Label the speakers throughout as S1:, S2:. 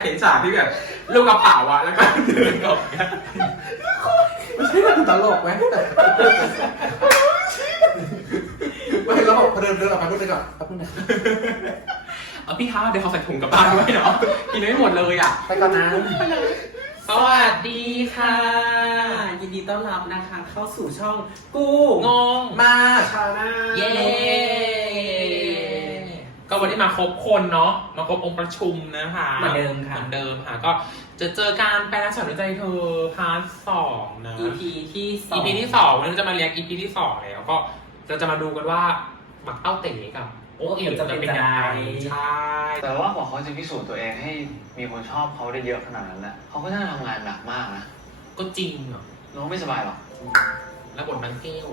S1: เห็นฉากที่แบบลูกกระเป๋าอะแล้วก็เดินออกเนี่ย
S2: ไม่ใช่มันตลกไหมไม่เราบอกเดินออกไปพูดไปก่อนพูดนะ
S1: เอาพี่คะเดี๋ยวเขาใส่ถุงกลับบ้านด้วยเนาะกินไม่หมดเลยอ่ะ
S2: ไปก่อนนะ
S1: สวัสดีค่ะ
S3: ยินดีต้อนรับนะคะเข้าสู่ช่องกู
S1: งง
S2: มาชาแนล
S1: เย้ก็วันนี้มาครบคนเนาะมาครบองค์ประชุมนะคะ
S3: เหมือนเดิมค่ะ
S1: เหมือนเดิมค่ะก็จะเจอการแปลรักฉันด้วยใจเธอพาร์ท2นะ
S3: EP ที่2
S1: EP ที่2วันนี้จะมาเรียก EP ที่2แล้วก็เราจะมาดูกันว่าบักเอ้าเต๋กับโอ้เอ๋จะเป็นยังไงใช่
S4: แต่ว่าพอเขาจะพิสูจน์ตัวเองให้มีคนชอบเขาได้เยอะขนาดนั้นแหละเขาก็น่าทำงานหนักมากนะ
S1: ก็จริงเหรอ
S4: น้องไม่สบายหรอก
S1: แล้วบทมันเที่ยว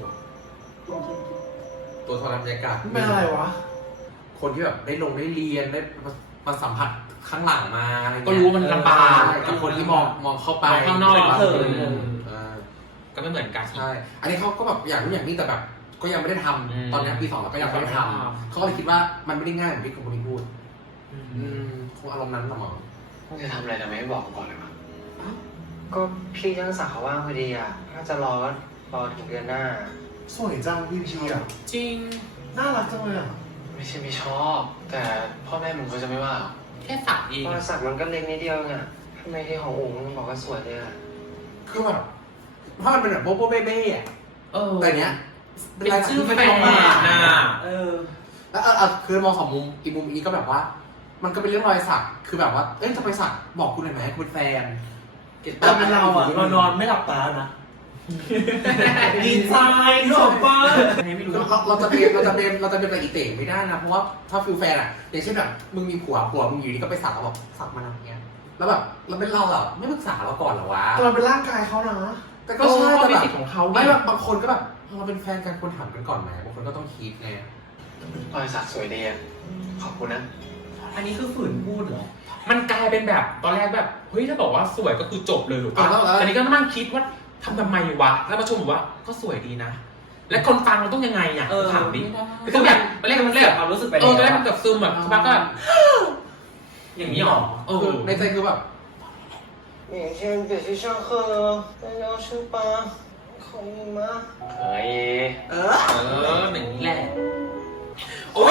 S2: ตัวทรบรรยากาศ
S5: เป็นอะไรวะ
S2: คนที่แบบได้ลงได้เรียนได้มาสัมผัสข้างหลังมาอะไรเงี้ย
S1: ก็รู้มันลำบาก
S2: กับคนที่มองเข้าไป
S1: มองข้างนอก
S2: ก็
S1: ไม่เหมือนกัน
S2: ใช่ อันนี้เขาก็แบบอยากรู้อย่างนี้แต่แบบ ก็ยังไม่ได้ทำตอนนี้ปี 2แล้วก็ยังไม่ได้ทำเขาก็เลยคิดว่ามันไม่ได้ง่ายเหมือนที่คนนี้พูดคงอารมณ์นั้นหรอมั้ง
S4: มึงจะทำอะไรทำไมไม่บอกกูก่อนเลยวะ
S6: ก็พี่ช่างศักดิ์เขาว่างพอดีอ่ะ ถ้าจะรอก็รอถึงเดือนหน้า
S5: สวยจังพี่พีอ่ะ
S1: จริง
S5: น่ารักจังเลยอ่ะ
S4: ไม่ใช่ไม่ชอบ แต่พ่อแม่มึงเขาจะไม่ว่าหรอ
S1: แค่สักเอง
S6: พอศักดิ์มันก็เล็กนิดเดียวอ่ะทำไมที่ของอุ๋งมึงบอกว่าสวยเลยอ่ะ
S2: คือแบบเพราะมันเป็นแบบโบ๊ะเบ้ๆอ่ะ แต่เนี้ย
S1: เป็นชื่อแฟนน่ะ
S2: แล้วคือมองสองมุมอีกมุมนี้ก็แบบว่า มันก็เป็นเรื่องรอยสักคือแบบว่าเอ้ยจะไปสักบอกคุณหน่อยไหมคุณเป็นแฟน
S5: ตอนเป็นเราอ่ะเรานอนไม่หลับตานะ ดีใจนึกออกปะ
S2: เราจะเป็นกับอีเต๋ไม่ได้นะเพราะว่าถ้าฟิลแฟนอ่ะอย่างเช่นแบบมึงมีผัวมึงอยู่นี่ก็ไปสักแล้วบอกสักมาทำเงี้ยแล้วแบบเราเป็นเราอ่ะไม่ปรึกษาเราก่อนเหรอวะ
S5: เราเป็นร่างกายเขานะ
S2: แต่ก็ใช่แต่
S1: เป็
S2: แบ
S1: น
S2: บ
S1: สิทธิ์ของเขา
S2: ไม่แบบบางคนก็แบบเราเป็นแฟนกันควรถามกันก่อนไหมบางคนก็ต้องคิดไง
S4: รอยสักสวยดีอ่ะขอบคุณนะ
S3: อันนี้คือฝืนพูดเหรอ
S1: มันกลายเป็นแบบตอนแรกแบบเฮ้ยถ้าบอกว่าสวยก็คือจบเลยหรือเปล่าอันนี้ก็นั่งคิดว่าทำไมวะแล้วมาชมว่าก็สวยดีนะ และคนฟังเราต้องยังไงอ่ะถามดิคือแบบตอนแรกมันเรียก
S3: ความรู้สึกไป
S1: ตอนแรกมันเกือบซึมแบบสักพักก็อย่างนี้หรอ
S2: ในใจคือแบบ
S6: 明天别去上课了，大家吃吧，可以吗？
S4: เฮ้ย
S1: อย่างนี้แหละโอ๊ย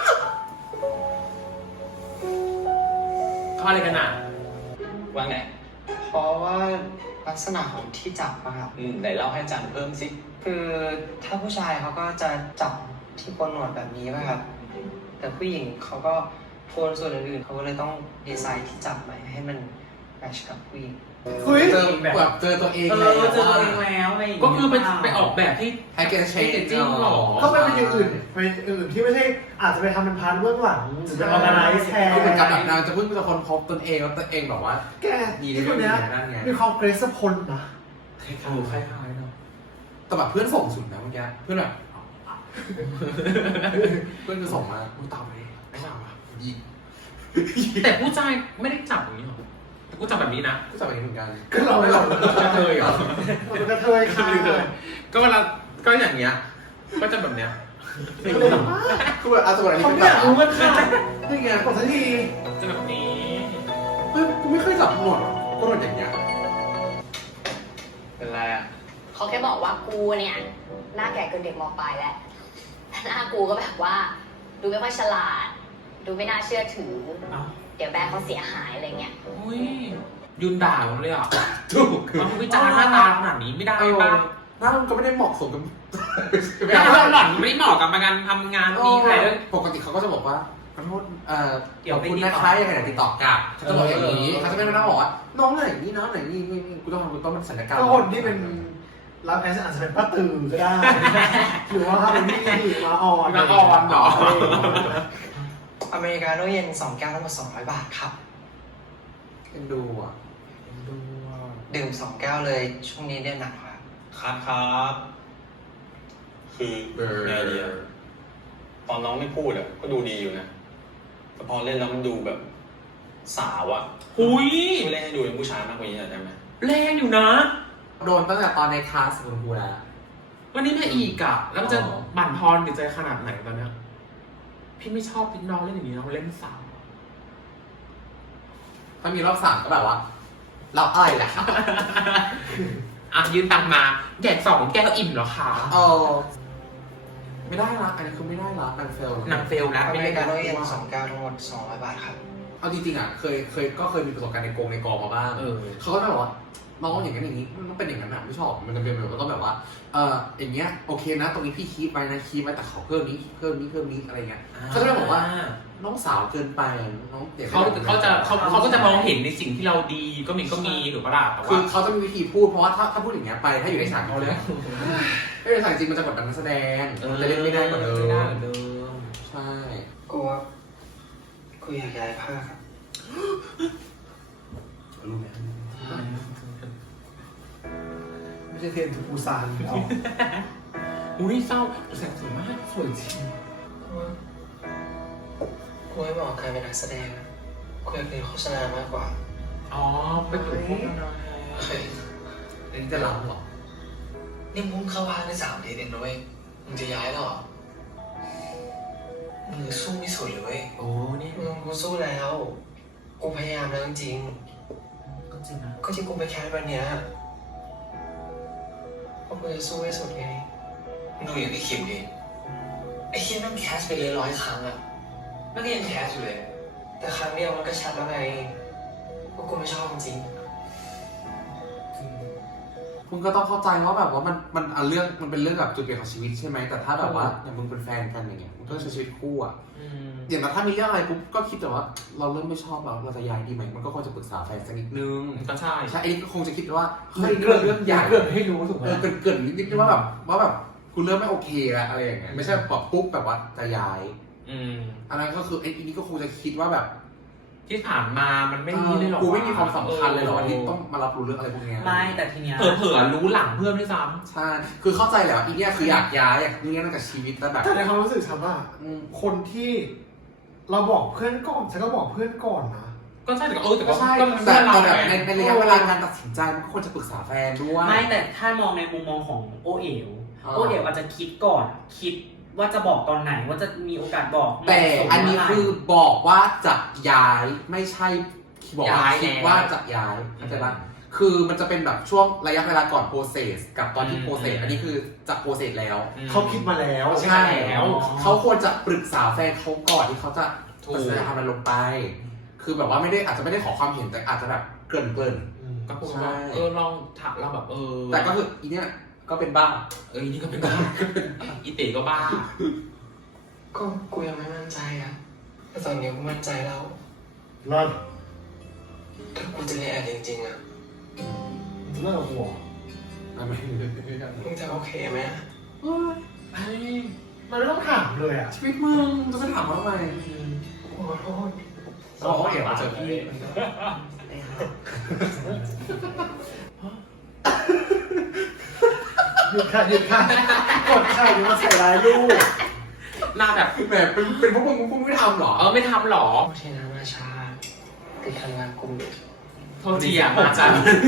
S1: เขาอะไรกันอ่ะ
S4: ว่าไง
S6: เพราะว่าลักษณะของที่จับอะครับ
S4: ไหนเล่าให้อาจารย์เพิ่มสิ
S6: คือถ้าผู้ชายเขาก็จะจับที่โคนหนวดแบบนี้ป่ะครับ แต่ผู้หญิงเขาก็โคนส่วนอื่นๆเขาก็เลยต้องดีไซน์ที่จับใหม่ให้มันแมทช์กับผู้หญิง
S5: เฮ้ย
S2: เจอแบบเจอตัวเอง
S3: เอ
S2: แล้ว
S3: อเจอตัวเองแล้วอะไรอย่าง
S1: ก็
S3: เงี้ย
S1: คือไปออกแบบที่
S2: ให้แกเช็ค
S1: จริงหรอ
S5: ก็เป็นอย่างอื่นเป็นอื่นที่ไม่ใช่อาจจะไปทำเป็นพาร์ทเบื้องหลังหรือเป็นออร์แกไนซ์แทน
S2: เหมือนกับแบบนางจะเพิ่งจะคนพบตนเองแล้วตัวเองแบบว่า
S5: แกที่คนเนี้ยมีความเกรซพลนะ
S1: คล้ายๆเนาะ
S2: แต่แบบเพื่อนส่งสุดนะเมื่อกี้เพื่อนแบบเพื่อนคือส่งมากูตามไปไม่ตามอ่ะยิง
S1: แต่ผู้ชายไม่ได้จับอย่างนี้หรอแต่กูจับแบบนี้นะ
S2: ก็จับไปเหมือนกัน
S5: ก็เราไม่หลับ
S1: เคยเหรอ
S5: เราเป็นกระเทยค่ะ
S1: ก็เวลาก็อย่างเงี้ยก็จะแบบเนี้ย
S2: คือแบบตัวอะไร
S5: เขา
S2: นี่
S5: ไม่
S2: เป็น
S5: อยากรู้
S2: แบบ
S5: กันค่ะ
S2: นี่ไง
S5: กดสักที
S1: จะแบบนี้
S2: เฮ้ยกูไม่เคยจับหนวดก็หนวดอย่างเงี้ย
S4: เป็นไรอ่ะ
S7: เขาแค่บอกว่ากูเนี่ยหน้าแก่เกินเด็กม.ปลายแล้วหน้ากูก็แบบว่า ดูไม่ค่อยฉลาด ดูไม่น่าเชื่อถือ เดี๋ยวแบร์เขาเสียหายอะไรเงี้ย
S1: อุ้ยยืนด่าผมเลยอ่ะ
S2: ถูกคือ
S1: มันวิจารณ์หน้าตาขนาดนี้ไม่ได้ป่ะ
S2: หน้ามันก็ไม่ได้เหมาะสมกับ
S1: หน้าหล่อนไม่เหมาะกับการทำงานนี้ใครเลย
S2: ปกติเขาก็จะบอกว่าขอโทษขอบคุณนะคะยังไงติดต่อกลับเขาจะบอกอย่างนี้เขาจะไม่มานั่งบอกว่าน้องไหนนี่น้องไหนนี่กูต้องมันสัญญกรรม
S5: ก็คนที่เป็นรับแอสอาจจะเป็นป้าตือก็ได้หรือว่าถ้าเป็นพี่มาออน
S1: มาอ่อนเหรอ
S6: อเมริกาโน่เย็น2 แก้วทั้งหมด200 บาทครับ
S2: เอ็นดูอ่ะ
S6: ดื่ม2 แก้วเลยช่วงนี้เดือนหนักครับ
S4: ครับคือไงดีอะตอนน้องไม่พูดอ่ะก็ดูดีอยู่นะแต่พอเล่นแล้วมันดูแบบสาวอ่ะ
S1: หุย
S4: ช่วยเล่นให้ดูเป็นผู้ชายมากกว่านี้หน่อยได้ไหม
S1: แรงอยู่นะ
S2: โดนตั้งแต่ตอนในคลาสคุณครูแล้ว
S1: วันนี้มาอีกอ่ะ แล้วมันจะบั่นทอนจิตใจขนาดไหนตอนเนี้ยพี่ไม่ชอบน้องเล่นอย่างนี้น้องเล่นสาว
S2: ถ้ามีรอบ 3ก็แบบว่าเราอะไรแหละ
S1: อ่ะยืนตังมาแจก2 แก้วอิ่มเหรอคะ
S2: ไม่ได้ละอันนี้คือไม่ได้ละนางเฟล
S1: นางเฟลแล้ว
S6: อ
S1: ไม่
S6: เม
S1: ได้
S6: ริกาโน่เย็น2 แก้วทั้งหมด200 บาทครับ
S2: เอาจริงๆอ่ะเคยมีประสบการณ์ในกองมาบ้าง
S1: เออ
S2: เขาก็จะบอกว่าน้องอย่างนั้นอย่างนี้มันต้องเป็นอย่างนั้นอ่ะไม่ชอบมันจะเป็นแบบว่าต้องแบบว่าอย่างเงี้ยโอเคนะตรงนี้พี่คีบไว้นะคีบไว้แต่ขอเพิ่มนี้อะไรเงี้ยเขาจะบอกว่าน้องสาวเกินไปน้องด็ก
S1: เขาก็จะมองเห็นในสิ่งที่เราดีก็มีถูกปะล่ะแต่
S2: คื
S1: ว่า
S2: อเขาจะมีวิธีพูดเพราะว่าถ้าพูดอย่างเงี้ยไปถ้าอยู่ในฉากเขาเลยถ้าอยู่ในฉากจริงมันจะกดดันนักแสดงมันจะเล่นไม่ได้กว่าเดิ
S1: ไม่ได้
S2: ม
S1: เหมือนเดิม
S2: ใช่
S6: กูอยากย้ายภาคครับ
S2: รู้ไหม
S5: ไม่ใช่เทรนทูปูซานเอา
S1: อุ้ยเศร้าแสงสวยมาก
S5: สวยจริง
S6: กูไม่เหมาะกับการเป็นนักแสดงอะกูอยากเป็นโฆษณามากกว่า
S1: อ๋อไปถึงพวกนั้นนะ
S6: เฮ้ย
S2: อันนี้จะล้ำเหรอ
S6: นี่มึงเข้าภาคได้3 อาทิตย์เองนะเว้ยมึงจะย้ายแล้วเหรอมึงสู้ไม่สุดเลยเว้ย
S1: โอ้เนี่ย
S6: กูสู้แล้ว กูพยายามแล้วจริง
S1: ก็จริงนะ
S6: ๆก็ที่กูไปแคสวันเนี้ยเพราะกูจะสู้ให้สุดไงดูอย่างไอ้คิมดิไอ้คิมนั่งแคสไปเลย100 ครั้งอะมันก็ยังแคสอยู่เลย แต่ครั้งเดียวมันก็ชัดแล้วไงว่ากูไม่ชอบจริง
S2: มึงก็ต้องเข้าใจว่าแบบว่ามันเรื่องมันเป็นเรื่องแบบจุดเปลี่ยนของชีวิตใช่ไหมแต่ถ้าแบบว่าอย่างมึงเป็นแฟนกันอย่างเงี้ยมึงก็ใช้ชีวิตคู่อ่ะอย่างนั้นถ้ามีเรื่องอะไรปุ๊บก็คิดแต่ว่าเราเริ่มไม่ชอบแล้วเราจะย้ายดีไหมมันก็ควรจะปรึกษาแฟนสักนิดนึง
S1: ก็ใช่
S2: ใช่ไอ้นี่ก็คงจะคิดว่าเฮ้ย
S5: เกิด
S2: เรื่องใหญ่
S5: เกิดให้รู้ถูกไหม
S2: เกิดนิดๆว่าแบบกูเริ่มไม่โอเคแล้วอะไรอย่างเงี้ยไม่ใช่แบบปุ๊บแบบว่าจะย้ายอันนั้นก็คือไอ้นี่ก็คงจะคิดว่าแบบ
S1: ที่ผ่านมามันไม่มีเลยหรอ
S2: กูไม่มีความสำคัญเลยหรอที่ต้องมารับรู้เรื่องอะไรพวกเนี้ย
S3: ไม่แต่ทีเนี้ย
S1: เผลอๆรู้หลังเพื่อนด้วยซ้
S2: ใช่คือเข้าใจแหละว่าอีเนี่ยคืออยากย้ายอยากเงี้ยตั้งแต่ชีวิตแต่แบบ
S5: แต่ในความรู้สึกฉันว่าคนที่เราบอกเพื่อนก่อนฉันก็บอกเพื่อนก่อนนะ
S1: ำก็ใช่แต่ก็แต่
S2: ก็
S1: ก็
S2: ใช่
S1: ก็มัน
S2: แต่
S1: เพื่อนเรา
S2: แบบ
S1: ไง
S2: ในระยะเวลาการตัดสินใจมันก็ควรจะปรึกษาแฟนด้วย
S3: ไม่แต่ถ้ามองในมุมมองของโอเอ๋ว
S2: อ่า
S3: โอเอ๋วอาจจะคิดก่อนคิดว่าจะบอกตอนไหนว่าจะมีโอกาสบอก
S2: แต่อันนี้คือบอกว่าจะย้ายไม่ใช่บอกว่าคิดว่าจะย้ายเข้าใจปะคือมันจะเป็นแบบช่วงระยะเวลาก่อนโปรเซสกับตอนที่โปรเซสอันนี้คือจะโปรเซสแล้ว
S5: เขาคิดมาแล้ว
S2: ใช่แล้วเขาควรจะปรึกษาแฟนเขาก่อนที่เขาจะตัดสินใจทำมันลงไป คือแบบว่าไม่ได้อาจจะไม่ได้ขอความเห็นแต่อาจจะแบบเกริ่น
S1: ก็พูดว่าลองถามเราแบบ
S2: แต่ก็คืออีเนี่ยก็เป็นบ้า
S1: นี่ก็เป็นบ้าอีเต๋ก็บ้า
S6: ก็กูยังไม่มั่นใจอะแต่ตอนนี้กูมั่นใจแล้ว
S5: เลิก
S6: ถ้ากูจะเรียนจริงๆอะ
S5: เลิกหัว
S2: ไม่
S6: มึงจะโอเคไหมอะ
S5: มันไม่ต้องถามเลยอ่ะ
S2: ชีวิตมึงจะไปถามว่าทำไม
S6: กูขอโทษ
S2: เราเอ๋มาเจอพี่
S5: หยุดค่ะกดค่ะอย่ามาใส่ร้ายลูก
S1: หน้าแบบ
S2: แหมเป็นพวกมึงไม่ทำหรอ
S1: ไม่ทำหรอ
S6: โอเคนะมาช้าติดทำงานกลุ่ม
S1: โทษทีอ่ะมาช้า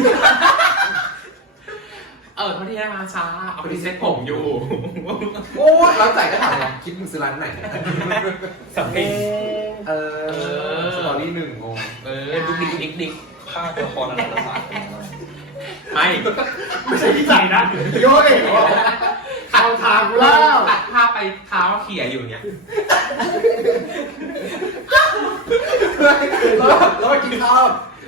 S1: โทษทีนะมาช้าเอาไปเซ็ตผมอยู่
S2: โอ้ยแล้วจ่ายก็ถามว่าคิดมึงซื้อร้านไหน
S1: สำเพ็ง
S2: สตอรี่1งง
S1: ดิก
S6: ค่าตัวคนอะไรต่าง
S1: ไม่
S5: ไม่ใช่ที่ใส่นะโยเอ๋เอาทางกูแล้ว
S1: ตัดภาพไปเท้าเขี่ยอยู่เนี่ย
S2: แล้วมากินข้าว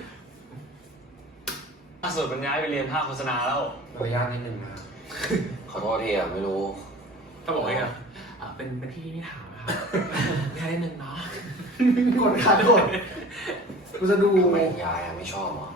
S4: ล่าสุดมันย้ายไปเรียนภาคโฆษณาแล้ว
S2: ขออนุญาตนิดนึงนะ
S6: ขอโทษทีอะไม่รู้
S1: ก็บอกว่าเป็นที่ไม่ถามนะครับแค่นิดนึงเนาะ
S5: กดค่ะกดกูจะดู
S6: ทำไมยายไม่ชอบอ่ะ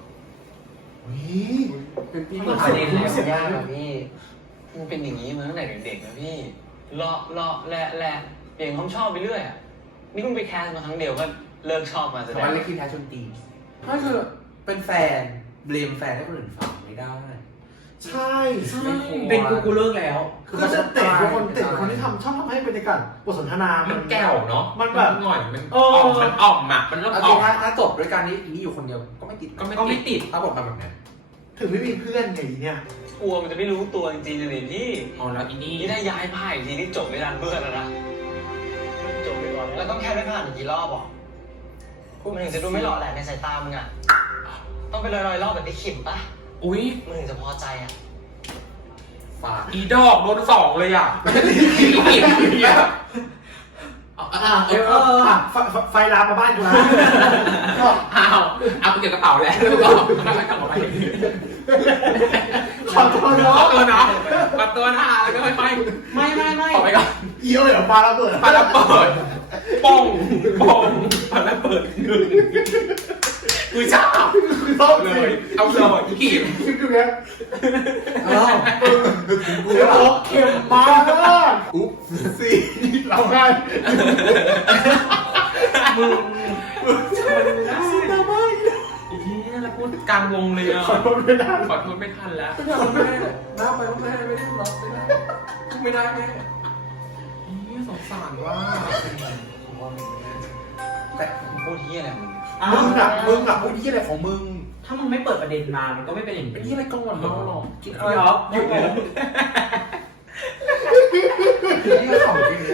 S2: เป็นพี่
S6: มัน
S2: ก็
S6: ประเด็นแล้วยากอะพี่มันเป็นอย่างนี้มาตั้งแต่เด็กๆนะพี่เลาะแหละเปลี่ยนความชอบไปเรื่อยอะนี่เพิ่งไปแคสมาครั้งเดียวก็เลิกชอบมาแสด
S2: แต่
S6: ง
S2: ว่าเล็กที่แท้ชนตีก็คือเป็นแฟนเบลมแฟนให้คนอื่นฟังไม่ได้
S5: ใช่
S3: เป็นกูเลิกแล้ว
S5: คือก็จะเตะคนที่ชอบทำให้บรรยากาศบทสนทนา
S1: มั
S5: มัน
S1: แก้วเนาะ
S5: มันแบบ
S1: หน่อยมันอ่อมมันอ่อมอ่ะมันเริ่ม
S2: เอาจ
S1: อ่
S2: ริ
S1: อง ม
S2: ถ้าจบด้วยการนี้อีนี่อยู่คนเดียวก็ไม่ติด
S1: ก็ไม่ติด
S2: ถ้าบทมาแบบนี้
S5: ถึงไม่มีเพื่อนไงเนี่ย
S4: กลัวมันจะไม่รู้ตัวจริงๆเลยพี่
S1: อ๋อแล้วอีนี่
S4: นี่ถ้าย้ายภาคอีกทีนี่จบไม่ทันเพื่อนแล้วนะจบไปก่อน
S6: แล้วต้องแค่ได้ผ่านกี่รอบอ่ะ
S2: โห
S6: มันถึงจะดูไม่หล่อแหละในสายตามึงอ่ะ ต้องเป็นรอยๆรอบแบบพี่ขิมปะ
S1: อุ้ย
S6: มึงถึงจะพอใจอ่ะ
S2: ฝาก
S1: อีดอกโดนสองเลยอ่ะอีกิบ
S5: ไฟลามมาบ้านกูนะ
S1: เอาไปเก็บกระเป๋าแล้วแล้วก็ค่อยๆกลับมาไป
S5: ขอโทษ
S1: ข
S5: เนาะ
S1: อตัวนะขอตัวนะแล้วก็ค่อยๆไม่ขอไปก่อน
S5: เยี่ยวเดี๋ยวปลาระเบิด
S1: ปาระเบิดป้องปาระเบิดหนึ่งกูชอบ
S5: ชอบ
S1: เล
S5: เลย ย
S1: เอาเลยอีกีบ
S5: คิดดูเนี่ยอ้าวกูจะบอกเค็มมาก
S2: อุ๊บสิ
S5: เราได้มึง
S1: อีนี่แล้วพูดกลางวงเลยอ่ะ
S5: ขอโทษไม่ได้
S1: ขอโทษไม่ทันแล้ว
S2: ไม่ได้น้าไปไม่ได้หรอกไม่ได้แม่
S1: อีสงสารว่า
S2: แต่
S6: มึงพูดเฮียอะไรมึง
S2: มึงอะพูดที่อะไรของมึง
S3: ถ้ามึงไม่เปิดประเด็นมามันก็ไม่เป็นอย่าง
S2: เป็น
S3: นี้
S2: ที่อะไรกังวลเราหรอคิด
S3: เดี๋ยว
S2: อยู่เลยที่อะไรของจริง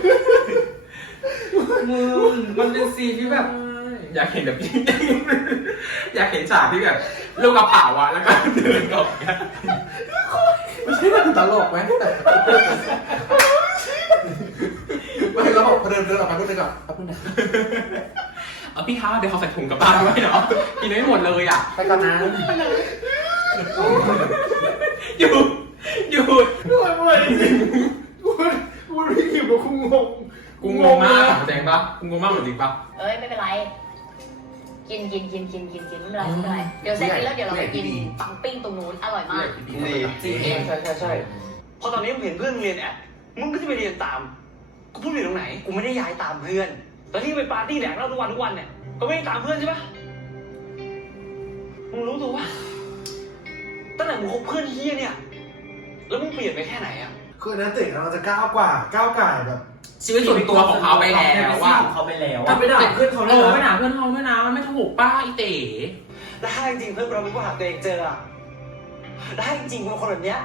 S3: มึงมันเป็นซีนที่แบบ
S1: อยากเห็นแบบนี้อยากเห็นฉากที่แบบลูกกระเป๋าอะแล้วก็เดินออกกัน
S2: ไม่ใช่มันตลกไหมแต่ไม่เราบอกพอเดินออกมาพูดเลยก่อนพูดนะ
S1: เอาพี่คะเดี๋ยวเขาใส่ถุงกลับบ้านด้วยเนาะกินไม่หมดเลยอ่ะ
S2: ไปก่อนนะ
S1: หยุดหยุด
S5: ไม่กูไม่คิดว่ากูงง
S1: กูงงมากแจงปะกูงงมากเหมือนจริงปะ
S7: เอ้ยไม่เป็นไร กินไม่เป็นไร เดี๋ยวเสร็จแล้วเดี๋ยวเราไปกินปังปิ้งตรงนู้นอร่อยมาก
S4: ดี
S6: จริงใช่พอตอนนี้มึงเห็นเพื่อนเรียนแอบมึงก็จะไปเรียนตาม กูพูดผิดตรงไหน กูไม่ได้ย้ายตามเพื่อน ตอนที่ไปปาร์ตี้แดกเหล้าทุกวันเนี่ย ก็ไม่ได้ตามเพื่อนใช่ปะมึงรู้ตัวปะตั้งแต่มึงคบเพื่อนเฮียเนี่ย แล้วมึงเปลี่ยนไปแค่ไหนอะ
S5: คือนักเตะเราจะก้าวไก่แบบ
S1: ชีวิตส่วนตัวของเขาไปแล้วว่า
S3: ของเขาไปแล้ว
S5: ถ้าไปด่าเพื่อนเขา
S1: เอ
S5: เลย
S1: อไม่ด่าเพื่อนเขาด้วยนะมันไม่ถูกป้าอีเต๋
S6: แล้วถ้าจริงๆเพื่อนเราไม่ก็หาตัวเองเจออะแล้วถ้าจริงๆกูเป็นคนแบบเนี้ย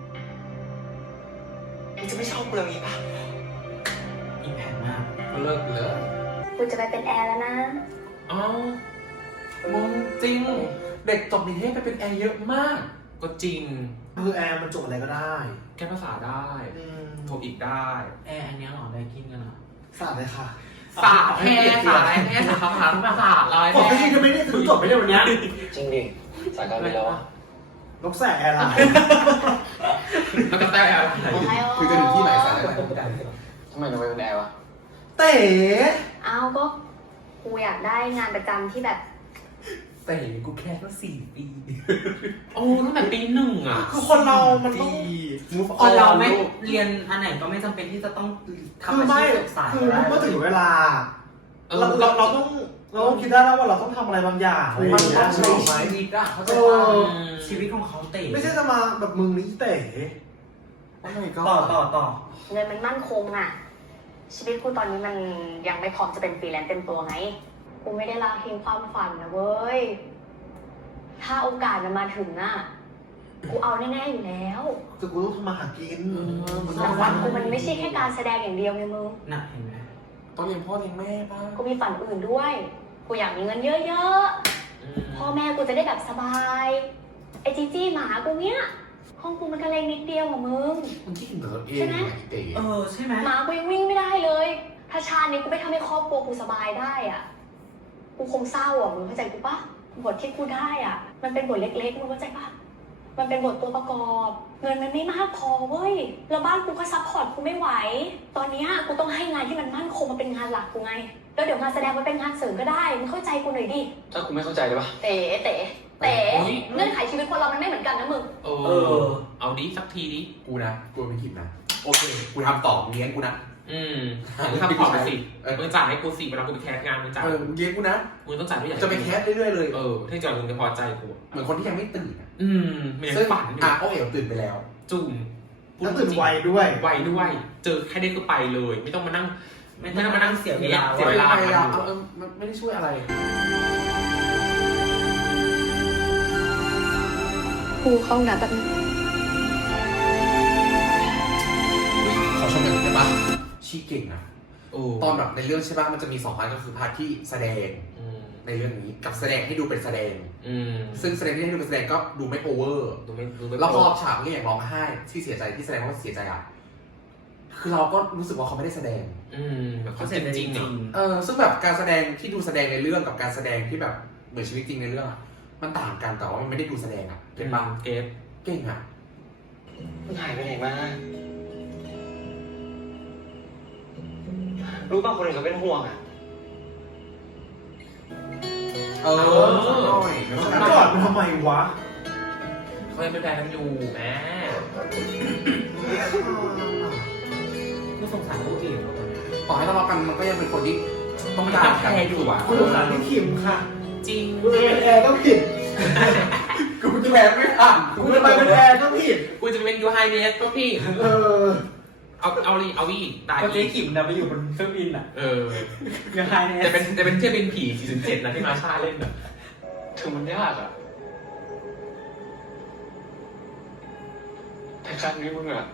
S6: มึงจะไม่ชอบกูอย่างนี้ปะ
S3: อิมแพคมาก
S2: เลิกเลย
S7: กูจะไปเป็นแอร์แล้วนะ
S1: เอ้า
S2: มึงจริง เด็กจบนิเทศไปเป็นแอร์เยอะมาก
S1: ก็จริง
S5: คือแอร์มันจบอะไรก็ได้
S1: แก้ภาษาได้โทรอีกได้
S3: แอร์อันเนี้ยเหรอได้กินกันเหรอ
S5: สาดเลยค่ะ
S1: ศาสตร์แค่ศาสตร์อะไรแค่ศาสตร์ภาษาศาสตร์อะไร
S5: ผมไม่ใช่จะไม่ได้ถึงจบไม่ได้วันนี้
S6: จริงดิสายการบินแล้วอะ
S5: นกแสกแอร์ไลน์
S1: แล้วก็แต่อะไร
S2: คือจะถึงที่ไหนสายอะไร
S6: ทำไมเราไปเป็นแอร์วะ
S5: เต๋
S7: เอาก็กูอยากได้งานประจำที่แบบ
S2: แต่กูแค่แค่4 ปี
S1: โอ้ตั้งแต่ปีหนึ่งอ่ะ
S5: คือคนเรามันต้อง
S3: คนเราไม่เรียนอันไหนก็ไม่จำเป็นที่จะต้องทำ
S5: คือ
S3: อา
S5: ไม่
S3: ชีพศึกษา
S5: คือ
S3: ได้
S5: เมื่อถึงเวลา เราต้องคิดได้แล้วว่าเราต้องทำอะไรบางอย่างอะไรอย่าง
S2: มัน
S5: เงี้
S2: ต้
S5: ย
S2: องใช้ชีวิตอะเขาใจ
S5: เอ
S2: ป่ะ
S5: อ
S3: ชีวิตของเขาเตะ
S5: ไม่ใช่จะมาแบบมึงนี่เต๋
S2: โอ้ my
S3: ต่อ
S2: god
S3: ต่อ
S7: เงินมันมั่นคงอ่ะ ชีวิตกูตอนนี้มันยังไม่พร้อมจะเป็นฟรีแลนซ์เต็มตัวไง กูไม่ได้ละทิ้งความฝันนะเว้ย ถ้าโอกาสมันมาถึงอ่ะ กูเอาแน่ๆอยู่แล้ว
S5: คือกูต้องทำมาหากิน
S7: แต่ฝันกูมันไม่ใช่แค่การแสดงอย่างเดียวไงมึง
S3: น่ะเห็นไหม
S2: ต้องเลี้ยงพ่อเลี้ยงแม่ป่ะ
S7: กูมีฝันอื่นด้วย กูอยากมีเงินเยอะๆ พ่อแม่กูจะได้แบบสบาย ไอ้จีจี้หมากูเนี้ยห้องกูมันก็เล็กนิดเดียวอะมึง
S2: มันคิดถึงตัวเอง
S7: ใช่ไหม
S2: เต๋
S3: ใช่ไหม
S7: หมากูยังวิ่งไม่ได้เลย ถ้าชาตินี้กูไม่ทำให้ครอบครัวกูสบายได้อ่ะ กูคงเศร้าอ่ะมึงเข้าใจกูปะบทที่กูได้อ่ะ มันเป็นบทเล็กๆมึงเข้าใจปะมันเป็นบทตัวประกอบ เงินมันไม่มากพอเว้ย แล้วบ้านกูก็ซัพพอร์ตกูไม่ไหว ตอนเนี้ยกูต้องให้งานที่มันมั่นคงมาเป็นงานหลักกูไง แล้วเดี๋ยวงานแสดงมันเป็นงานเสริมก็ได้ มึงเข้าใจกูหน่อยดิ
S6: ถ้ากูไม่เข้าใจเลยปะ
S7: เต๋เงื่อนไขชีวิตคนเรามันไม่เหมือนกันนะมึง
S1: เอาดิสักทีดิ
S2: กูนะกูไม่คิดนะโอเคกูทำต่อเลี้ยงกูนะ
S1: มึงทำต่อไปสิมึงจ่ายให้กูสิเวลากูไปแคสงานมึงจ่าย
S2: เลี้ยงกูนะ
S1: มึงต้องจ่ายด้วยอย่าง
S2: จะไปแคสเรื่อยๆเลย
S1: ถ้าจอยมึงจะพอใจกู
S2: เหมือนคนที่ยังไม่ตื่น
S1: มันยัง
S2: ซึ่ง
S1: ฝันอยู่
S2: โอเอ๋ตื่นไปแล้ว
S1: จุ่ม
S5: แล้วตื่นไวด้วย
S1: ไวด้วย เจอแค่ได้ก็ไปเลย ไม่ต้องมานั่ง
S3: ไม่ต้องมานั่งเสียเวลา
S1: เสียเวลา
S2: ไม่ได้ช่วยอะไร
S7: กูเข้าห้องน้ำแบบนึง
S2: ขอชมหน่อยได้ปะชีเก่งนะตอนแบบในเรื่องใช่ป่ะมันจะมี2 พาร์ทก็คือพาร์ทที่แสดงในเรื่องนี้กับแสดงให้ดูเป็นแสดงซึ่งแสดงที่ให้ดูเป็นแสดงก็ดูไม่โอเวอร์แล้วพอฉากนี้อย่างร้องไห้ที่เสียใจที่แสดงว่าเสียใจอ่ะคือเราก็รู้สึกว่าเขาไม่ได้แสดง
S1: แบบเขาจริง
S2: ซึ่งแบบการแสดงที่ดูแสดงในเรื่องกับการแสดงที่แบบเหมือนชีวิตจริงในเรื่องอ่ะมันต่างกันแต่ว่ามันไม่ได้ดูแสดงอ่ะเก็ตปะเก่งอ่ะ
S6: มันหายไปไหนมารู้ป่ะคนอื่นเขาเป็นห่วงอ่ะ
S2: หน่อย
S5: กอดมันทำไมวะ
S1: เขายังเป็นแฟนกันอยู่แม่ไม่สงสารผู้อื่น
S2: ต่อให้ทะเลาะกันมันก็ยังเป็นคนที่ต้องการกัน
S1: อยู่อ่ะ
S5: คุณสงสารพี่คิมค่ะ
S1: จริง
S5: คุณจะเป็นแอร์ก็ผิด
S2: กูจะแพ้ไม่ทัน
S5: คุณจะไปเป็นแอร์ก็ผิด
S1: กูจะเป็นยูไฮเนสก็พี่เอาวีตาย
S3: ก็เจ๊ขิมนะไปอยู่บนเครื่องบินอ่ะยังไงเนี่ย
S1: จะเป็นเที่ยวบินผี407นะที่มาชาเล่นอ่ะ
S4: ถึงมันยากอะแต่ครั้งนี้มึงอะ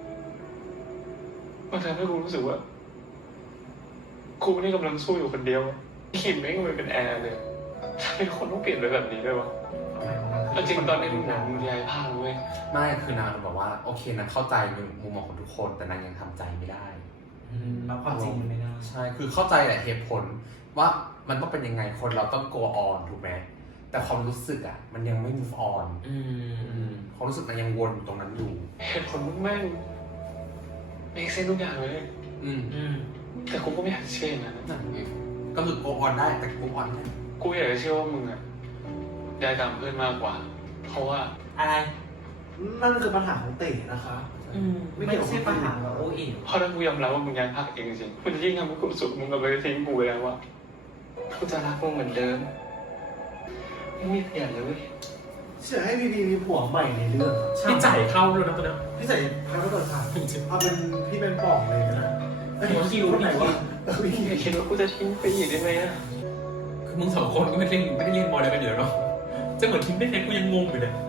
S4: มันทำให้กูรู้สึกว่ากูนี่กำลังสู้อยู่คนเดียวขิมไม่งเป็นแอร์เลยทำไมคนต้องเปลี่ยนไปแบบนี้ด้วยวะจริงตอนนี้มึงหนังมึงย้ายผ้าเลย
S2: ไม่คือนางบอกว่าโอเคนะเข้าใจมุมมองของทุกคนแต่นางยังทำใจไม่ได้
S3: รับความจริงมันไม่ได้
S2: ใช่คือเข้าใจแหละเหตุผลว่ามันต้องเป็นยังไงคนเราต้อง go on ถูกไหมแต่ความรู้สึกอ่ะมันยังไม่ move on ความรู้สึกมันยังวนตรงนั้นอยู่
S4: เหตุผลมึงแม่งmake senseทุกอย่างเลยแต่กูก็ไม่อยากเชื่อนะ
S2: นั่นเองก็คือ go on ได้แต่ move on ได้
S4: กูอยากจะเชื่อว่ามึงอ่ะได้ตามเพื่อนมากกว่าเพราะว่า
S3: อะไร
S5: นั่นคือปัญหาของเต๋นะคะ
S3: ไม่ใช่ปัญหาของโออิน
S4: เพราะถ้ากูยอมรับว่ามึงย้ายภาคเองจริงมันยิ่งทำให้กูรู้สึกมึงกับไปทิ้งกูแล้วว่ากูจะรักมึงเหมือนเดิมไม่มีเปลี่ยนเลยเว้ย
S5: เชื่อให้พี่มีผัวใหม่ในเรื่อง
S1: พี่จ่ายเข้าเลยนะตัวนี้
S5: พี่จ่ายพันก็ตัวขาดเอาเป็นพี่เป็นป่องเลยนะ
S3: หัวคิวไหนวะ
S4: ไม่คิดว่ากูจะทิ้งไปอีกได้ไหมอะ
S1: คือมึง2 คนก็ไม่ได้เรียนมอเดียวกันอยู่แล้วเนาะจะเหมือนทิ้งได้ไงกูยังงงอยู่เลย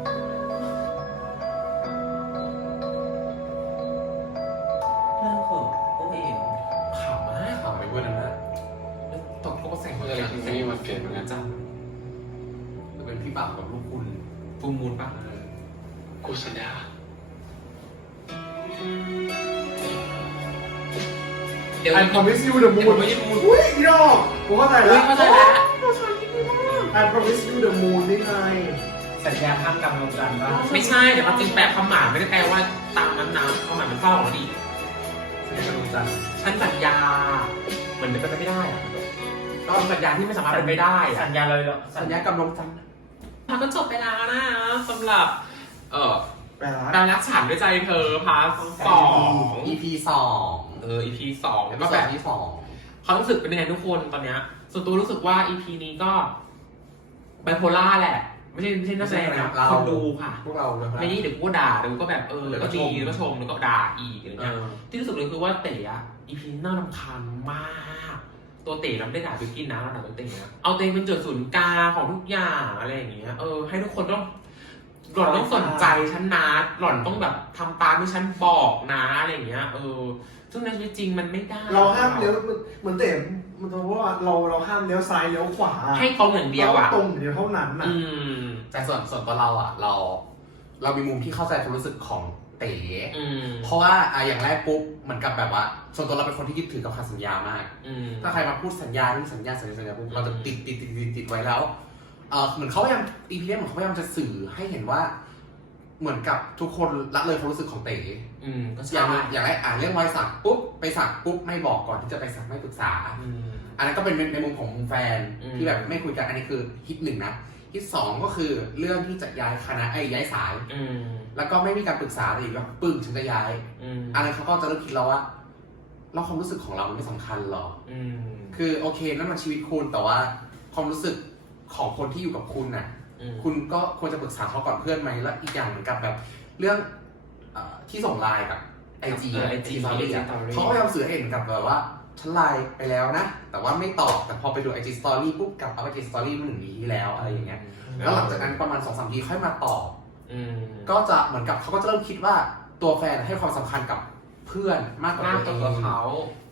S2: ตกก็แสง
S4: อะไรที่ไม่มีวันเปลี่ยนเหมือนกันจ้า
S2: จะเป็นพี่บ่าวกับลูกคุณ
S1: ฟูมูลป่ะ
S4: กูสัญญา
S5: เดี๋ยวpromise you the moon อุ้ยอีดอกผมเข้าใจแล้วI promise you the moon ได้ไง
S3: สัญญาข้ามกรรมลงกันป่ะ
S1: ไม่ใช่แต่ความจริงแปลความหมายไม่ได้แปลว่าตามนั้นนะความหมายมันเฝ้าของดีฉันสัญญาเหมือนเป็นไปไม่ได้อะก็สัญญาที่ไม่สามารถเป็นไปได้
S3: สัญญาเลย
S2: สัญญากำลังจัง
S1: พาก็จบไปแล้วนะสำหรับแปลรักฉันด้วยใจเธอพาร์ท 2
S2: EP 2
S1: EP 2แล้วก็แบบที่2ความรู้สึกเป็นยังไงทุกคนตอนเนี้ยส่วนตัวรู้สึกว่า EP นี้ก็ไบโพล่าแหละไม่ใช่นักแสดงนะคนดูค่ะ
S2: พวกเรา
S1: ไม่นี่เดี๋ยวกูด่าเดี๋ยวก็แบบแล้วก็ดีแล้วก็ชมแล้วก็ด่าอีกอะไรเงี้ยที่รู้สึกเลยคือว่าเต๋อ EP น่ารำคาญมากตัวเต๋อเราไม่ได้ด่าบิวกิ้นนะเราด่าตัวเต๋อนะเอาเต๋อเป็นจุดศูนย์กลางของทุกอย่างอะไรอย่างเงี้ยให้ทุกคนต้องหล่อนต้องสนใจฉันนะหล่อนต้องแบบทำตามที่ฉันบอกนะอะไรอย่างเงี้ยซึ่งในชีวิตจริงมันไม่ได้
S5: เราห้ามเลี้ยวเหมือนเต๋อมันเพราะว่าเราห้ามเลี้ยวซ้ายเลี้ยวขวา
S1: ให้ตรงอย่างเดียว
S5: ตรงอย่างเดียวเท่านั้นน่ะ
S2: แต่ส่วนตัวเราอ่ะเรามีมุมที่เข้าใจความรู้สึกของเต๋เพราะว่าอย่างแรกปุ๊บเหมือนกับแบบว่าส่วนตัวเราเป็นคนที่ยึดถือกับคำสัญญามากถ้าใครมาพูดสัญญาปุ๊บเราจะติดไว้แล้วเหมือนเขาพยายามEPเหมือนเขาพยายามจะสื่อให้เห็นว่าเหมือนกับทุกคนละเลยความรู้สึกของเต๋อย่างแรกเรื่องรอยสักปุ๊บไปสักปุ๊บไม่บอกก่อนที่จะไปสักไม่ปรึกษาอันนั้นก็เป็นในมุมของแฟนที่แบบไม่คุยกันอันนี้คือฮิต 1นะฮิต 2ก็คือเรื่องที่จะย้ายคณะย้ายสายแล้วก็ไม่มีการปรึกษาอะไรอีกว่าปึ้งฉันจะย้ายอะไรเขาก็จะเริ่มคิดแล้วว่าเราความรู้สึกของเราไม่สำคัญหรอคือโอเคนั่นมันชีวิตคุณแต่ว่าความรู้สึกของคนที่อยู่กับคุณน่ะคุณก็ควรจะปรึกษาเขาก่อนเพื่อนไหมและอีกอย่างเหมือนกับแบบเรื่องที่ส่งไลน์กับIG สตอรี่เขาก็พยายามสื่อให้เห็นกับแบบว่าฉันไลน์ไปแล้วนะแต่ว่าไม่ตอบแต่พอไปดู IG Story ปุ๊บกับ IG Story เมื่อ1 ปีที่แล้วอะไรอย่างเงี้ยแล้วหลังจากนั้นประมาณ 2-3 ปีค่อยมาตอบก็จะเหมือนกับเขาก็จะเริ่มคิดว่าตัวแฟนให้ความสำคัญกับเพื่อนมากกว่าตัวเอง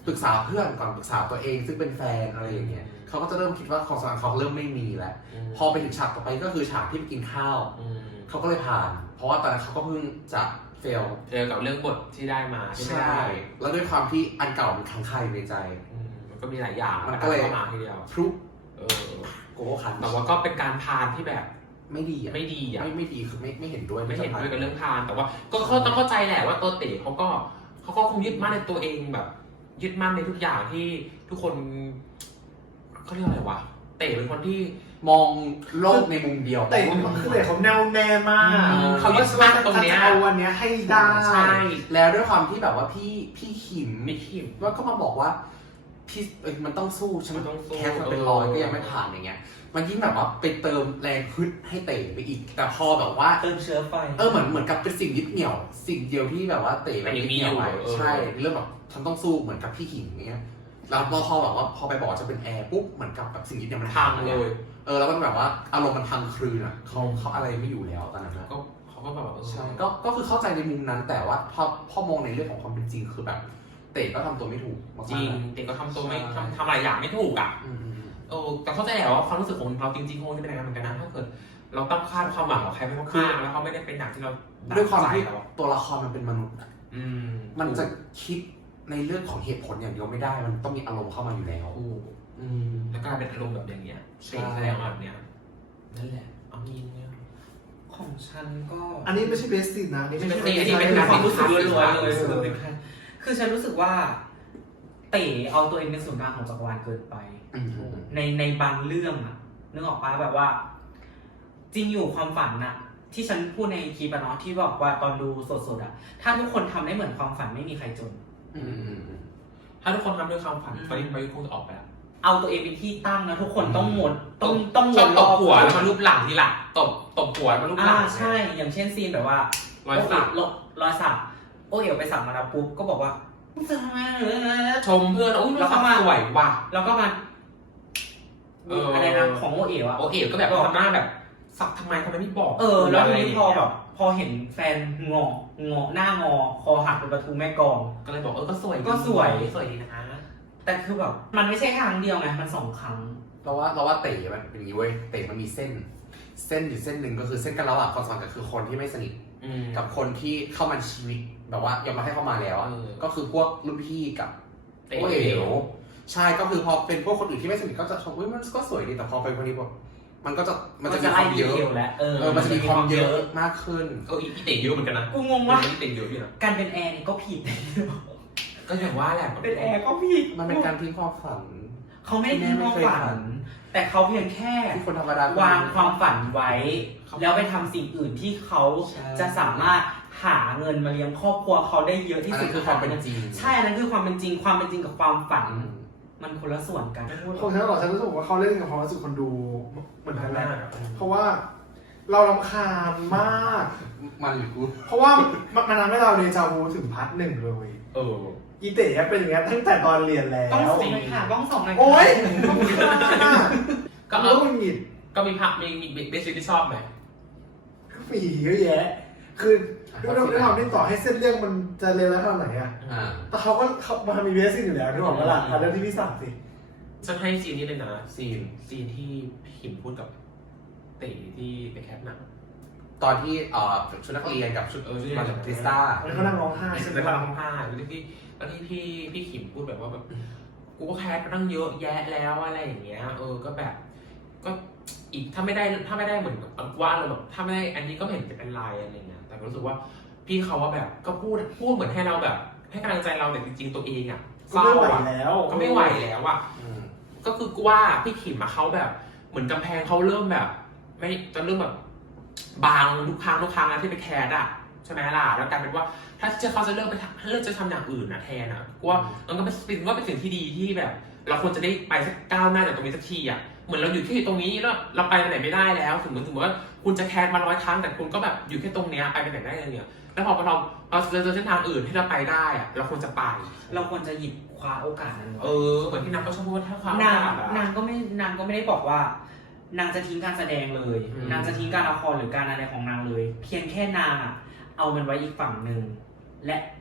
S2: ปรึกษาเพื่อนก่อนปรึกษาตัวเองซึ่งเป็นแฟนอะไรอย่างเงี้ยเขาก็จะเริ่มคิดว่าความสัมพันธ์เขาเริ่มไม่มีแล้วพอไปถึงฉากต่อไปก็คือฉากที่ไปกินข้าวเขาก็เลยผ่าน เพราะว่าตอนนั้นเขาก็เพิ่งจะเฟล
S1: เจอกับเรื่องบทที่ได้มา
S2: ใช่แล้วด้วยความที่อันเก่ามันค้างคาอยู่ในใจ
S1: มันก็มีหลายอย่าง
S2: มันก็เลย
S1: มาทีเดียว
S2: พลุโกโก้คัน
S1: แต่ว่าก็เป็นการพานที่แบบ
S2: ไม่ดีอ่ะ
S1: ไม่ดี
S2: คือไม่เห็นด้วย
S1: ไม่เห็นด้วยกับเรื่องพานแต่ว่าก็เขาต้องเข้าใจแหละว่าตัวเต๋เขาก็คงยึดมั่นในตัวเองแบบยึดมั่นในทุกอย่างที่ทุกคนเขาเรียกอะไรวะเต๋เป็นคนที่
S2: มองโลกในมุมเดียว
S5: เต๋คือเต๋เขาแน่วแน่มาก
S1: เขายึดมั่นตรงเนี้ย
S5: เอาวันนี้ให้ได้
S2: ใช่แล้วด้วยความที่แบบว่าพี่ขิมว่าก็มาบอกว่าพี่มันต้องสู้ฉันต้องแคสมันเป็นรอยก็ยังไม่ผ่านอย่างเงี้ยมันยิ่งแบบว่าไปเติมแรงฮึดให้เต๋ไปอีกแต่พอแบบว่า
S3: เติมเชื้อไฟ
S2: เหมือนกับเป็นสิ่งยึดเหนี่ยวสิ่งเดียวที่แบบว่าเต๋แบบยึดเหนี่ยวไว้ใช่เรื่องแบบฉันต้องสู้เหมือนกับพี่ขิมอย่างเงี้ยแล้วพอแบบว่าพอไปบอกจะเป็นแอร์ปุ๊บเหมือนกับแบบสิ่งยึดเหนี่ยวมันพังเลยแล้วมันแบบว่าอารมณ์มันพังคลืนอ่ะเขาอะไรไม่อยู่แล้วตอนนั้นนะ
S1: เขาก็แบบ
S2: ใช่ก็คือเข้าใจในมุมนั้นแต่ว่าพอมองในเรื่องของความเป็นจริงคือแบบเต๋ก็ทำตัวไม่ถูก
S1: จริงเต๋ก็ทำตัวไม่ทำหลายอย่างไม่ถูกอ่ะแต่เข้าใจแหละว่าความรู้สึกของเราจริงๆคงจะเป็นอย่างนั้นเหมือนกันนะถ้าเกิดเราต้องคาดความหวังของใครไม่มากๆแล้วเขาไม่ได้เป็นอย่างที่เรา
S2: ด้วยความที่ตัวละครมันเป็นมนุษย์มันจะคิดในเรื่องของเหตุผลอย่างเดียวไม่ได้มันต้องมีอารมณ์เข้ามาอยู่แล้ว
S1: แล้วก็เป็นอารมณ์แบบอย่างเงี้ยแสดงแบบเนี้ยนั่นแหละเอามีนเนี่ย
S3: ของฉันก็
S5: อันนี้ไม่ใช่เบสตินะ
S1: นี่ไม่ใช่เป็นความรู้สึกล้วนๆเลย
S3: คือฉันรู้สึกว่าเต๋เอาตัวเองเป็นศูนย์กลางของจักรวาลเกินไปในบางเรื่องอะนึกออกปะแบบว่าจริงอยู่ความฝันอะที่ฉันพูดในคลิปอะเนาะที่บอกว่าตอนดูสดๆอะถ้าทุกคนทำได้เหมือนความฝันไม่มีใครจน
S1: ถ้าทุกคนทำด้วยความฝันตอนนี้ไปคงจะออกไปแล้ว
S3: เอาตัวเองเป็นที่ตั้งนะทุกคนต้องหมดต้องหมด
S1: ตบหัวแล้วมารูปหลังทีหลังตบหัวมารูปหลัง
S3: ใช่อย่างเช่นซีนแบบว่ารอยสักโอเอ๋วไปสั่งมาแล้วปุ๊บก็บอกว่า
S1: ชมเพื่อนแล้วก็มาสวยว่ะ
S3: แล้วก็มาอะไรนะของโอเอ๋ว
S1: โอเอ๋วก็แบบทำหน้าแบบสักทำไมไม่บอก
S3: แล้วทีนี้พอเห็นแฟนงอหน้างอคอหักเป็นประตูแม่กอง
S1: ก็เลยบอกก็สวยดีนะ
S3: แต่คือแบบมันไม่ใช่ครั้งเดียวไงมัน2 ครั้ง
S2: เราว่าเต๋มันเป็นอย่างนี้เว้ยเต๋มันมีเส้นอยู่เส้นหนึ่งก็คือเส้นกันระหว่างความสัมพันธ์ก็คือคนที่ไม่สนิทกับคนที่เข้ามาชีวิตแบบว่ายอมมาให้เข้ามาแล้วก็คือพวกรุ่นพี่กับโอเอ๋วใช่ก็คือพอเป็นพวกคนอื่นที่ไม่สนิทก็จะชมมันก็สวยดีแต่พอเป็นคนนี้แบบมันจะมีความเยอะมันจะมีความเยอะมากขึ้น
S1: อีเต๋เยอะเหมือนกันนะ
S3: กูงงว่า
S1: อีเต๋เยอะอยู่นะ
S3: การเป็นแอร์นี่ก็ผิด
S1: ก็อย่างว่าแหละ
S3: เป็นแอร์ก็ผิด
S2: มันเป็นการทิ้งความฝัน
S3: เขาไม่ทิ้งความฝันแต่เขาเพียงแค่
S2: คนธรรมดาว
S3: างความฝันไว้แล้วไปทำสิ่งอื่นที่เขาจะสามารถหาเงินมาเลี้ยงครอบครัวเขาได้เยอะที่สุด
S2: คือความเป็นจริง
S3: ใช่นั่นคือความเป็นจริงกับความฝันมันคนละส่วนกัน
S5: ของฉันบอกฉันรู้สึกว่าเขาเล่นกับความรู้สึกคนดูเหมือนกันนะเพราะว่าเรารำคาญมาก
S2: มันหรือกู
S5: เพราะว่ามันทำให้เราเดจาวูถึงพาร์ท 1เลยอีเต๋เป็นอย่างนี้ตั้งแต่ตอนเรียนแล้ว
S3: ต้องส่งเลยค่ะต้องส่งเลย
S5: โอ๊ยต้องค่ะ
S1: ก็มีพักมีเบสิกที่ชอบไหม
S5: มีเยอะแยะคือด้วยความที่ต่อให้เส้นเรื่องมันจะเร็วแล้วเท่าไหร่อ่ะแต่เขามามีเบสิกอยู่แล้วที่บอกว่าล่ะเรื่องที่พี่สั่งสิ
S1: ฉันให้ซีนนี้เลยนะซีนที่หิมพูดกับเต๋ที่ไปแคปหนัง
S2: ตอนที่ชุดนักเรียนกับชุดมาจากคริสต้า
S5: แล้วเขานั่งร้องไห้
S1: ใช่ไหมเขานั่งร้องไห้แล้วที่พี่ขิมพูดแบบว่าแบบกูก็แคสมาตั้งเยอะแยะแล้วอะไรอย่างเงี้ยก็แบบก็อีกถ้าไม่ได้เหมือนว่าเราแบบถ้าไม่ได้อันนี้ก็เห็นจะเป็นลายอะไรเงี้ยแต่รู้สึกว่าพี่เขาว่าแบบก็พูดเหมือนให้เราแบบให้กำลังใจเราแต่จริงๆตัวเองอ่ะ
S5: ก็ไม่ไหวแล้ว
S1: อ่ะก็คือว่าพี่ขิมมาเขาแบบเหมือนกำแพงเขาเริ่มแบบไม่จะเริ่มแบบบางทุกครั้งนะที่ไปแคสอ่ะใช่ไหมล่ะแล้วกลายเป็นว่าถ้าเขาจะเลิกจะทำอย่างอื่นนะแทนนะว่ามันก็เป็นสิ่งที่ดีที่แบบเราควรจะได้ไปสักก้าวหน้าจากตรงนี้สักทีอ่ะเหมือนเราอยู่ที่ตรงนี้แล้วเราไปไหนไม่ได้แล้วถึงว่าคุณจะแคสมา100 ครั้งแต่คุณก็แบบอยู่แค่ตรงเนี้ยไปไหนได้เลยเนี่ยแล้วพอเราเจอเส้นทางอื่นที่เราไปได้อ่ะเราควรจะไป
S3: เราควรจะหยิบคว้าโอกาสนั้น
S1: เหมือนที่นางก็ชอบพูดถ้าคว้าโอ
S3: กาสนางก็ไม่ได้บอกว่านางจะทิ้งการแสดงเลยนางจะทิ้งการละครหรือการอะไรของนางเลยเพียงแค่นางอ่ะเอามันไว้อีกฝั่งนึงและ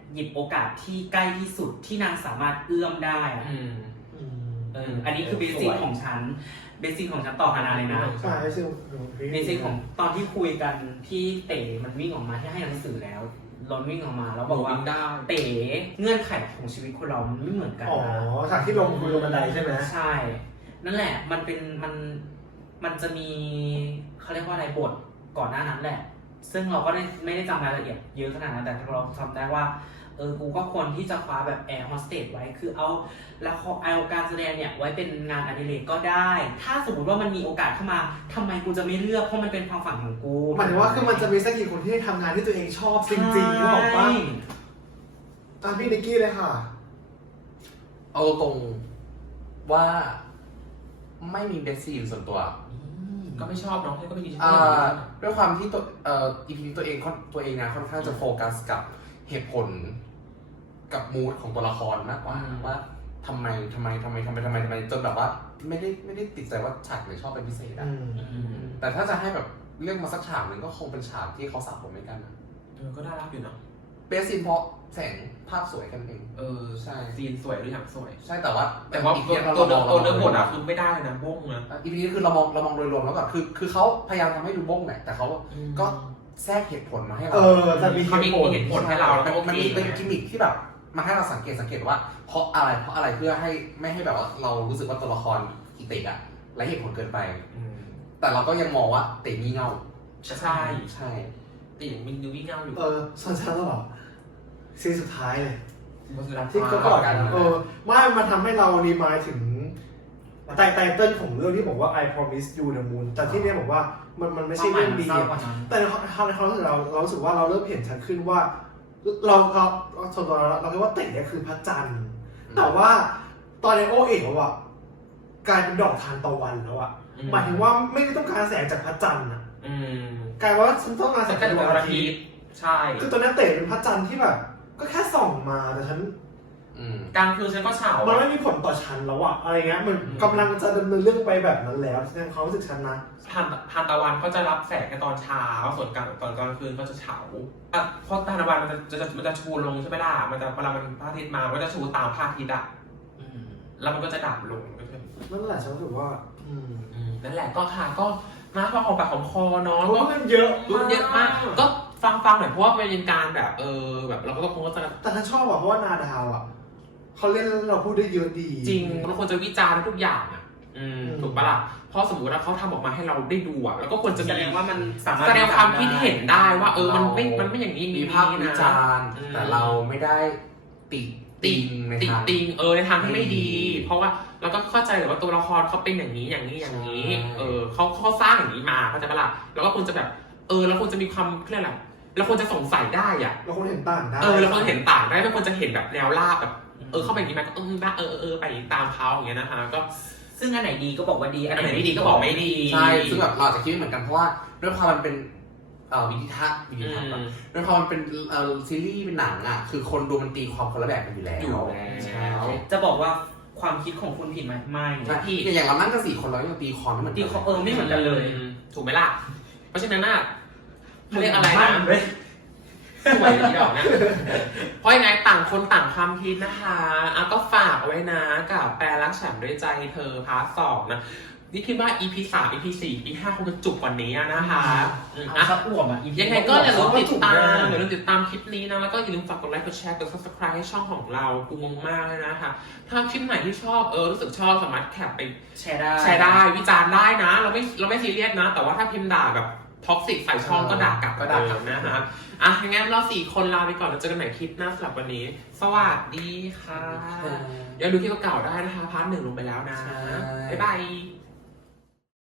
S3: หยิบโอกาสที่ใกล้ที่สุดที่นางสามารถเอื้อมได้อะ อันนี้คือเบสิกของฉันต่อฮานาเลยนะ
S5: ใช่ซึ่ง
S3: เบสิกของตอนที่คุยกันที่เต๋มันวิ่งออกมาที่ให้หนังสือแล้วรอนวิ่งออกมาแล้วบอกว่าเต๋เงื่อนไขของชีวิตคนเรามันไม่เหมือนกัน
S5: อ๋อ
S3: นะ
S5: ฉากที่ลงคุยลงบันไดใช่ไหม
S3: ใช่ นั่นแหละมันจะมีเขาเรียกว่าอะไรบทก่อนหน้านั้นแหละ ซึ่งเราก็ไม่ได้จำรายละเอียดเยอะขนาดนั้นแต่เราจำได้ว่ากูก็ควรที่จะคว้าแบบแอร์โฮสเตสไว้คือเอาการแสดงเนี่ยไว้เป็นงานอดิเรกก็ได้ ถ้าสมมติว่ามันมีโอกาสเข้ามาทำไมกูจะไม่เลือกเพราะมันเป็นความฝันของกู
S5: หมายถึงว่าคือมันจะมีสักกี่คนที่ทำงานที่ตัวเองชอบจริงๆหรือเปล่าป้าพี่นิกกี้เลยค่ะ
S2: เอาตรงว่าไม่มีเบสซีนส่วนตัว
S1: ก็ไม่ชอบน้องก็ไม่ดี
S2: ด้วยความที่ตัวEP ตัวเองนะค่อนข้างจะโฟกัสกับเหตุผลกับมูดของตัวละครมากกว่าว่าทำไมจนแบบว่าไม่ได้ติดใจว่าฉากไหนชอบเป็นพิเศษอะแต่ถ้าจะให้แบบเรื่องมาสักฉากหนึ่งก็คงเป็นฉากที่เขาสระผมด้วยกันนะ
S1: ก็น่ารักอยู่เนาะ
S2: เบสซีนเพราะแสงภาพสวยกันเองใช่
S1: ซีนสวยหรืออย่างสวย
S2: ใช่แต่ว่า
S1: ตัวเนื้อบทอะคือไม่ได้นะบ้งนะ
S2: อีพีนี้คือเรามองโดยรวมแล้วแบบคือเขาพยายามทำให้ดูบ้งแหละแต่เขาก็แทรกเหตุผลมาให้เรา
S5: จะมี
S1: เขามีเหตุผลให้เราแล้วก็
S2: มันมีเป็นกิมมิคที่แบบมาให้เราสังเกตว่าเพราะอะไรเพื่อให้ไม่ให้แบบว่าเรารู้สึกว่าตัวละครอีเตะอะและเหตุผลเกินไปแต่เราก็ยังมองว่าเตะงี่เง่าใช่
S1: แต่อย่างมินดูงี่เง่าอยู่
S5: ส่วนฉันแล้วหรอซีสุดท้ายเลย
S1: ที่
S5: เขาบอกกันไม่มันทำให้เรารีมายถึงไตเติ้ลของเรื่องที่บอกว่า I promise you the moon แต่ที่นี่บอกว่ามันไม่ใช่เรื่องดีแต่ในความรู้สึกเรารู้สึกว่าเราเริ่มเห็นชัดขึ้นว่าเราส่วนตัวเราคิดว่าเต๋เนี่ยคือพระจันทร์แต่ว่าตอนในโอเอ๋วอ่ะกลายเป็นดอกทานตะวันแล้วอ่ะหมายถึงว่าไม่ได้ต้องการแสงจากพระจันทร์อ่ะกลายว่าฉันต้องการแสงจากดวงอาทิตย์
S1: ใช่
S5: คือตอนนั้นเต๋เป็นพระจันทร์ที่แบบก็แค่ส่องมาแต่ฉัน
S1: กลางคืนฉันก็เฉา
S5: มันไม่มีผลต่อฉันแล้วอะอะไรเงี้ยมันกำลังจะดำเนินเรื่องไปแบบนั้นแล้วในความรู้สึกฉันนะ
S1: ทานตะวันก็จะรับแสงในตอนเช้าส่วนตอนกลางคืนก็จะเฉาเพราะทานตะวันมันจะชูลงใช่ไหมล่ะมันจะเวลามันพระอาทิตย์มามันก็จะชูตามพระอาทิตย์อะแล้วมันก็จะดับลง
S5: นั่นแหละฉันรู้สึกว่า
S1: นั่นแหละก็ค่ะก็มาพอของปากของคอเนาะ
S5: ก็มันเยอะ
S1: มากก็ฟังหน่อยเพราะว่าเป็นการแบบแบบเราก็คงจะ
S5: แต่ถ้าชอบอะเพราะว่านาดาวอะเขาเล่นแล้วเราพูดได้เยอะดี
S1: จริงเราควรจะวิจารณ์ทุกอย่างอ่ะถูกปะล่ะเพราะสมมติว่าเขาทำออกมาให้เราได้ดูอ่ะแล้วก็ควรจะ
S3: แสดงว่ามันสามารถ
S1: แสดงความคิดเห็นได้ว่ามันไม่อย่างนี้
S2: มีภาพวิจารณ์แต่เราไม่ได้ติงในทาง
S1: ในทางที่ไม่ดีเพราะว่าเราก็เข้าใจเลยว่าตัวละครเขาเป็นอย่างนี้เขาสร้างอย่างนี้มาเข้าใจปะล่ะแล้วก็ควรจะแบบเราควรจะมีความเรียกอะไรเราควรจะสงสัยได้อ่ะ
S5: เราควรเห็นต่างได้
S1: เราควรเห็นต่างได้ไม่ควรจะเห็นแบบแนวราบแบบเข้าไปอย่างนี้มันก็ไปตามเขาอย่างเงี้ยนะคะก็
S3: ซึ่งอันไหนดีก็บอกว่าดี
S1: อันไหนไม่ดีก็บอกไม่ดี
S2: ใช่ซึ่งแบบเราจะคิดเหมือนกันเพราะว่าด้วยความมันเป็นวิธีทัศน์ด้วยความมันเป็นซีรีส์เป็นหนังอ่ะคือคนดูมันตีความคนละแบบกันอยู่แล้ว
S3: จะบอกว่าความคิดของคุณผิดไหมไม่
S2: พี่อย่างเรานั่งกัน4 คนเรายังตีความไม่เหมือนกัน
S3: ไม่เหมือนกันเลย
S1: ถูกไหมล่ะเพราะฉะนั้นน่ะเรียกอะไรนะสวยดีดอกนะเพราะยังไงต่างคนต่างความคิดนะคะก็ฝากเอาไว้นะกับแปลรักฉันด้วยใจเธอพาร์ท 2นะนี่คิดว่า EP 3 EP 4 EP 5คงจะจุกกว่านี้นะคะยังไงก็อย่าลืมติดตามคลิปนี้นะแล้วก็อย่าลืมฝากกดไลค์กดแชร์กด subscribe ให้ช่องของเรากูงงมากเลยนะคะถ้าคลิปไหนที่ชอบรู้สึกชอบสามารถแคปไป
S3: แชร์
S1: ได้วิจารณ์ได้นะเราไม่ซีเรียสนะแต่ว่าถ้าพิมพ์ด่าแบบท็อกซิกใส่ช่องก็ด่ากลับนะคะงั้นเรา4 คนลาไปก่อนแล้วเจอกันใหม่คลิปหน้าสำหรับวันนี้สวัสดีค่ะอย่าดูคลิปเก่าได้นะคะพาร์ท 1ลงไปแล้วนะบ๊ายบาย